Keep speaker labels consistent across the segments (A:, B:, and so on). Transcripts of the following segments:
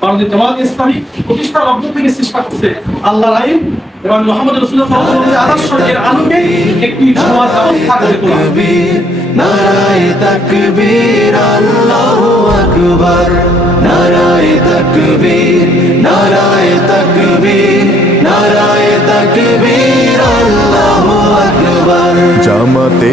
A: ভারতের জামাত ইসলামী প্রতিষ্ঠা লগ্ন থেকে চেষ্টা করছে। আল্লাহর আইন এবং মোহাম্মদ আদর্শের আলোকে একটি সমাজ ব্যবস্থা গড়ে তোলা।
B: তকবীর নারায়ে তকবীর আল্লাহু আকবার। নারায়ে তকবীর নারায়ে তকবীর নারায়ে তকবীর আল্লাহু আকবার। জামাতে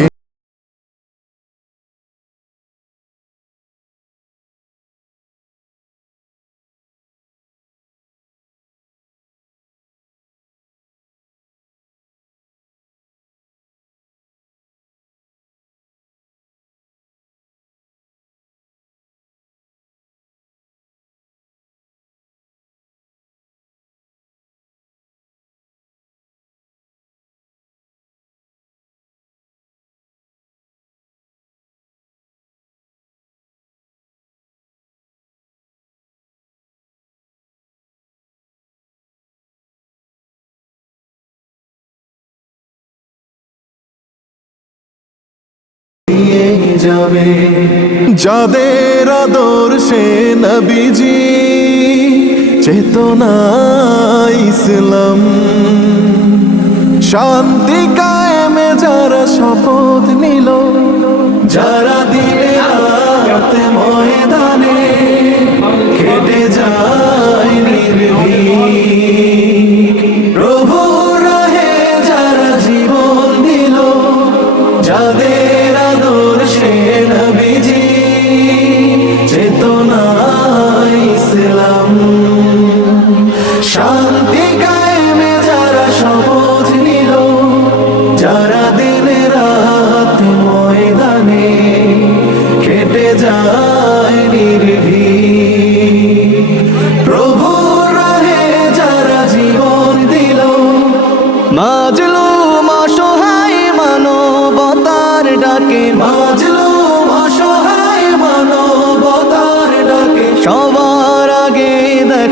B: যাবে। যাদের আদর্শে নবীজি চেতনা ইসলাম। শান্তি কায়েমে যারা শপথ নিল শান্তি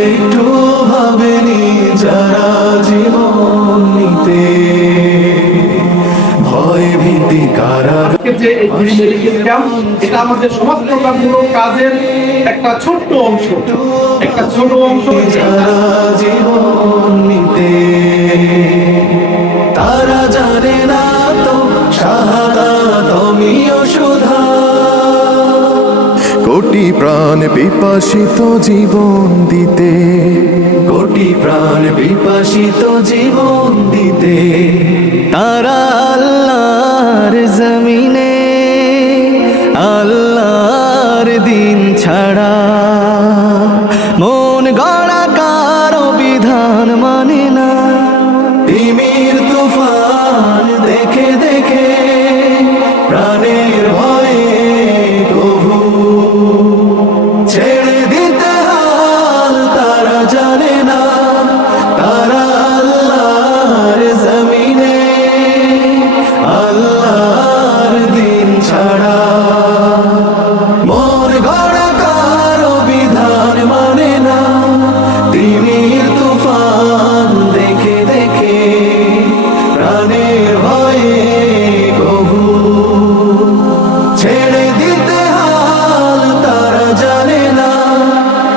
B: একটু ভাবেনি যারা জীবন নিতে। ভয় ভীতি
A: কারা যে এটা আমাদের সমাজ কল্যাণমূলক কাজের একটা ছোট্ট অংশ। একটা ছোট অংশ।
B: যারা জীবন কোটি প্রাণ বিপাসিত জীবন দিতে। কোটি প্রাণ বিপাসিত জীবন দিতে। তারা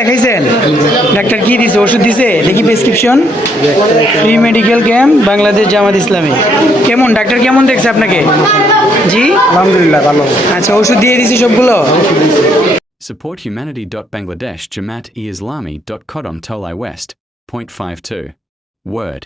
C: দেখাইছেন? ডাক্তার কি দিছে? ওষুধ দিছে? দেখি prescription free medical camp Bangladesh Jamaat Islami. কেমন? ডাক্তার কেমন দেখছে আপনাকে? জি?
D: আলহামদুলিল্লাহ ভালো।
C: আচ্ছা ওষুধ দিয়ে দিছি সবগুলো।
E: Support humanity.bangladesh Jamaat-e-islami.kodom Tolai West. Point five two. Word.